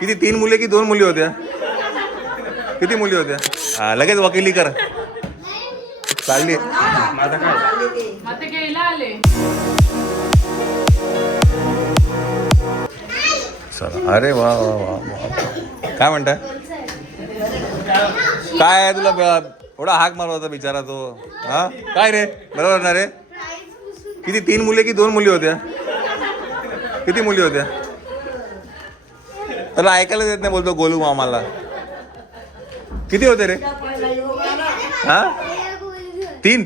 किती 3 मुले की 2 मुली होत्या? किती मुली होत्या? लगेच वकिली कर चालली. माझा काय आता घ्यायला आले. चला. अरे वा वा वा वा. काय म्हणताय? काय आहे तुला एवढा हाक मारला होता बिचारा तो? हा काय रे, बरोबर ना रे? किती 3 मुले की 2 मुली होत्या? किती मुली होत्या? त्याला ऐकायला देत नाही, बोलतो गोलू मामाला. किती होते रे? हा 3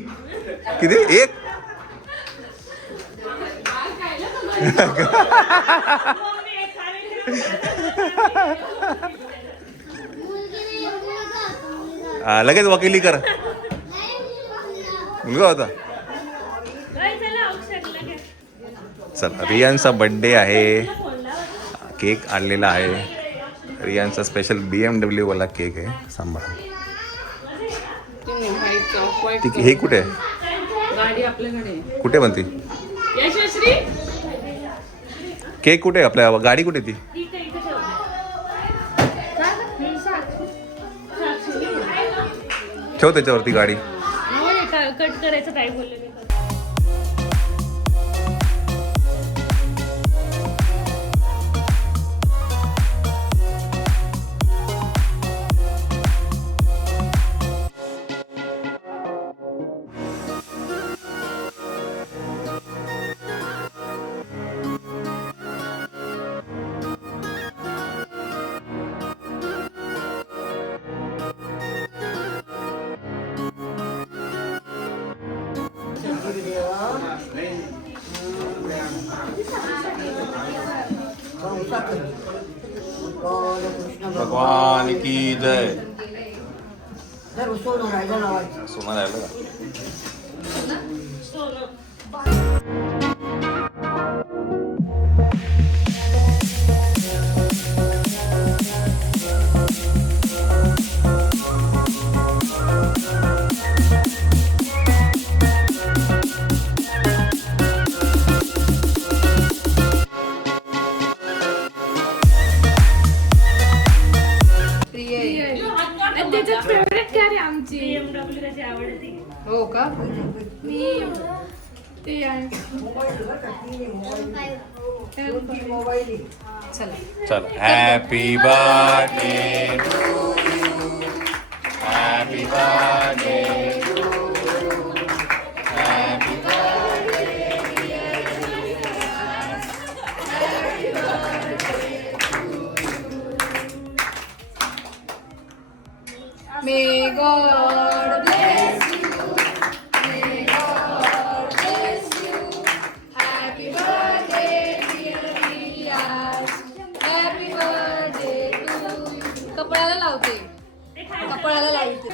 किती 1? लगेच वकिली कर. मुलगा होता. चल, रियानचा बर्थडे आहे. केक आणलेला आहे. रियानचा स्पेशल BMW वाला केक आहे. सांभाळ. हे कुठे आहे? गाडी आपल्याकडे कुठे म्हणती? यशस्वी केक कुठे आहे? आपल्या गाडी कुठे ती? ठेव त्याच्यावरती गाडी. कट करायचं काय बोलले मी. भगवान की जय. सोना राहिलं का? त्याच्यात फेवरेट काय रे आमची? BMW त्याची आवडते. हो का? मी ते आहे. चल. Happy birthday to you. Happy birthday to you. Happy May God bless you. May God bless you. Happy birthday, dear Riyaz. Happy birthday to you. कपड्याला लावते. कपड्याला लावते.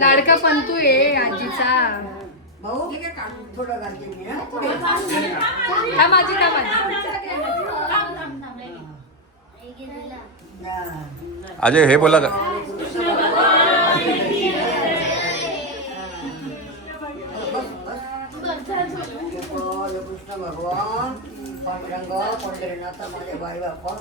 लाडका पंतू आहे आजीचा. हा माझी का माझी. अजय हे बोला का? कृष्ण भगवान पांडुरंग पंढरीनाथ माझे बाई बाप्पा.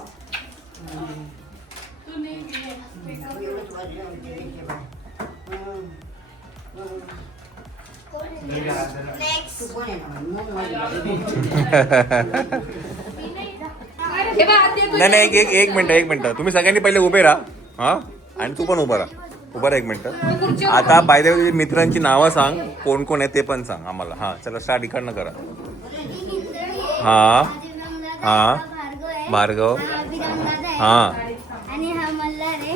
नाही एक मिनिट तुम्ही सगळ्यांनी पहिले उभे राहा. हा आणि तू पण उभा राहा 1 मिनिट. आता बाय द वे मित्रांची नावं सांग, कोण कोण आहे ते पण सांग आम्हाला. हा चला स्टार्ट इकडनं करा. हा हा भार्गव. हा आणि हा मल्हार आहे.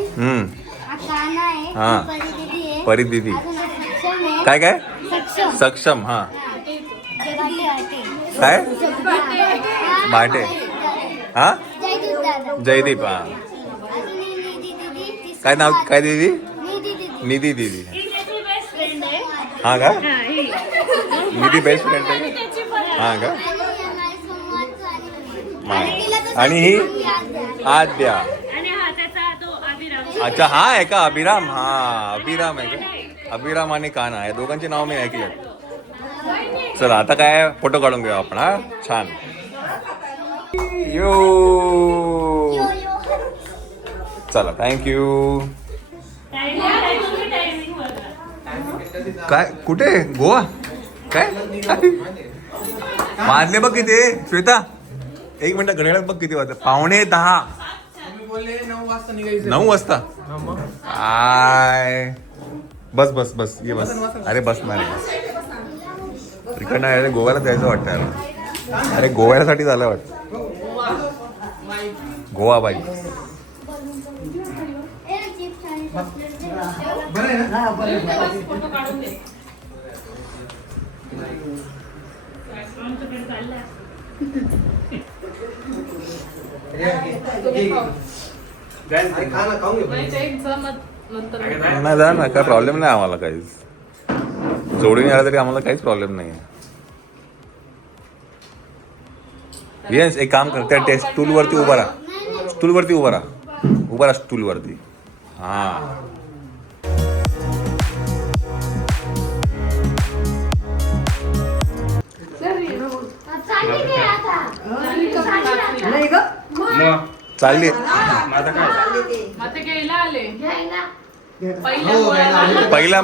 हा काना आहे. हा परिदीदी आहे. परिदीदी. सक्षम आहे. काय काय? सक्षम. सक्षम. हा जगदी आटे. काय? भाटे. हा जयदीप दादा. जयदीप. हा अजून ही निधी दीदी. काय नाव काय दीदी? निधी दीदी. निधी दीदी. ही त्याची बेस्ट फ्रेंड आहे. हा का? निधी बेस्ट फ्रेंड आहे. हा का? आणि ही माझी संवादचं आणि मा- आणि ही आद्या. आणि हा त्याचा तो अभिराम. अच्छा हा आहे का अभिराम? हा अभिराम आहे का? अभिराम आणि काना या दोघांची नाव मी ऐकले. चला आता काय फोटो काढून घेऊ आपण. हा छान. यो चला थँक्यू. काय कुठे गोवा काय वाजले बघ किती श्वेता. एक मिनिट घड्याळात बघ किती वाजले. 9:45. 9 वाजता. आय बस बस बस ये बस. अरे बसणार आहे इकडनं. अरे गोव्याला जायचं वाटतं यार. अरे गोव्यासाठी झालं वाटतं. गोवा बाई. नाही जा ना काय प्रॉब्लेम नाही आम्हाला काहीच. जोडीने आला तरी आम्हाला काहीच प्रॉब्लेम नाही. येस एक काम कर त्या स्टूल वरती उभा राहा. स्टूल वरती उभा राहा स्टूल वरती. हा नाही ग चालली. पहिल्या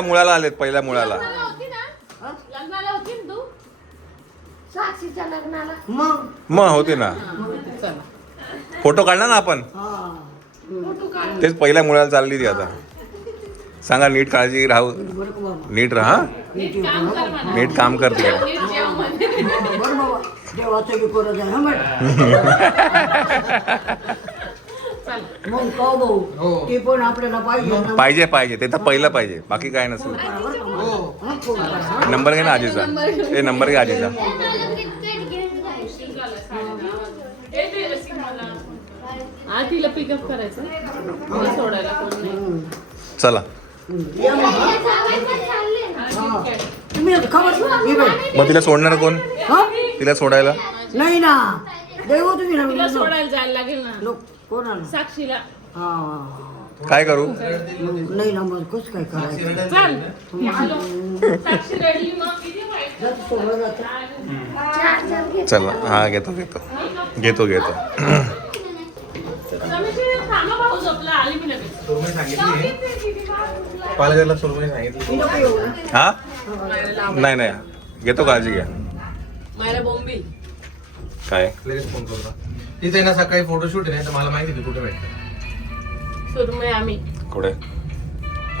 मुळाला आलेत. पहिल्या मुळाला साक्षीच्या लग्नाला मग होते ना. फोटो काढला ना आपण. तेच पहिल्या मुळाला चालली ती. आता सांगा नीट काळजी राहू. नीट राहा. नीट काम करते. देवाचं बी करत आहे मग का भाऊ ते पण आपल्याला पाहिजे. पाहिजे पाहिजे ते तर पहिलं पाहिजे. बाकी काय नसेल. नंबर घे ना आजीचा. ए नंबर घे आजीचा. तिला पिकअप करायचं सोडायला कोण नाही. चला तुम्ही मग तिला सोडणार कोण. तिला सोडायला नाही ना देव तुम्ही सोडायला जायला लागेल ना कोणाला साक्षीला. काय करू. नाही ना मग कसं काय करायचं. साक्षी रडली मग किती वाईट. चला हा घेतो घेतो घेतो घेतो. हा नाही नाही घेतो काळजी घ्या. काय लगेच फोन करू. तिथे ना सकाळी फोटोशूट आहे. तर मला माहिती आहे कुठे भेटतं. सुरमई आम्ही कुठे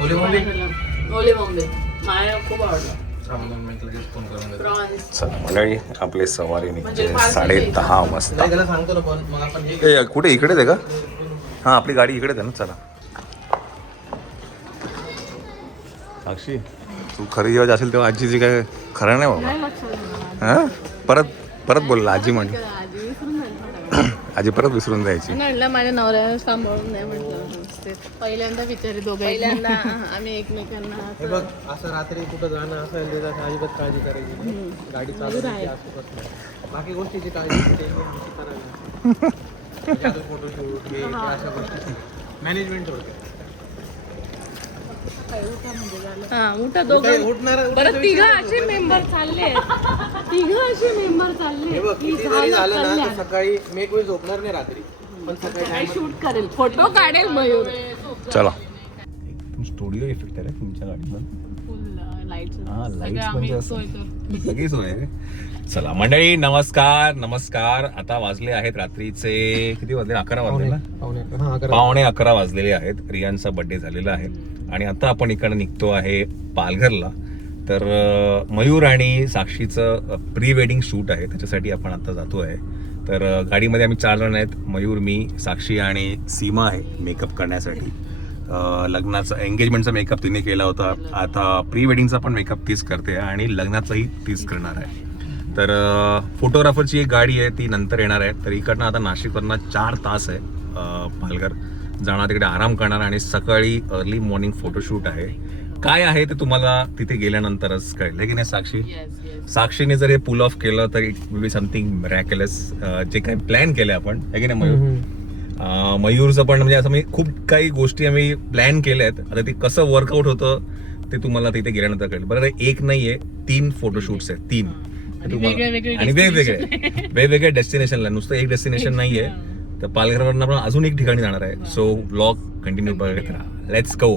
ओले मुंबई. ओले बॉम्बे मला खूप आवडलं. लगेच फोन करून प्रॉन्स. चला मंडळी आपली सवारी निघते 10:30 वाजता. त्याला सांगतो ना पण मग आपण हे ए कुठे इकडेच आहे का. हा आपली गाडी इकडेच आहे ना. चला साक्षी तू खरी जेव्हा असेल तेव्हा आजीची काय खरं नाही बाबा. हा परत परत बोलला आजी म्हण. आजी परत विसरून जायची. म्हटलं माझ्या नवऱ्याला सांभाळून नाही म्हटलं. पहिल्यांदा विचारे दोघं. पहिल्यांदा आम्ही एकमेकांना हे बघ असं रात्री कुठं जाणं असेल त्याचा अजिबात काळजी करायची नाही. गाडी चालवायची अजिबात नाही. बाकी गोष्टीची काळजी ते आमची करायला. फोटोशूट हे अशा गोष्टी मॅनेजमेंट होते. हा उठा दोघं. बरं तिघं असे मेंबर चालले. हे बघ किती जरी झालं ना तर सकाळी मी एक वेळ झोपणार नाही रात्री. पण सकाळी शूट करेल फोटो काढेल मयूर. चला स्टुडिओ इफेक्ट आहे तुमच्या गाडीला. हा लाईट्स म्हणजे असं सगळी सोय आहे. चला मंडळी नमस्कार नमस्कार. आता वाजले आहेत रात्रीचे किती वाजले. 11 वाजले ना. 11:15 वाजलेले आहेत. रियांचा बर्थडे झालेला आहे आणि आता आपण इकडे निघतो आहे पालघरला. तर मयूर आणि साक्षीचं प्री वेडिंग शूट आहे त्याच्यासाठी आपण आता जातो आहे. तर गाडीमध्ये आम्ही 4 जण आहेत. मयूर मी साक्षी आणि सीमा आहे मेकअप करण्यासाठी. लग्नाचा एंगेजमेंटचा मेकअप तिने केला होता. आता प्री वेडिंगचा पण मेकअप तीच करते आणि लग्नाचाही तीच करणार आहे. तर फोटोग्राफरची एक गाडी आहे ती नंतर येणार आहे. तर इकडनं आता नाशिकवरनं 4 तास आहे पालघर जाणार. तिकडे आराम करणार आणि सकाळी अर्ली मॉर्निंग फोटोशूट आहे. काय आहे ते तुम्हाला तिथे गेल्यानंतरच कळलं की नाही साक्षी. साक्षीने जर हे पुल ऑफ केलं तर इट विल बी समथिंग मिरॅक्युलस. जे काही प्लॅन केले आपण आहे की नाही मयूर. मयूरचं पण म्हणजे असं मी खूप काही गोष्टी आम्ही प्लॅन केल्या आहेत. आता ते कसं वर्कआउट होतं ते तुम्हाला तिथे गेल्यानंतर कळेल. बरं एक नाहीये, 3 फोटोशूट्स आहेत, 3 तुम्हाला आणि वेगवेगळ्या डेस्टिनेशनला, नुसतं एक डेस्टिनेशन नाहीये. तर पालघरवरनं आपण अजून एक ठिकाणी जाणार आहे. सो व्लॉग कंटिन्यू बघत राहा. Let's go.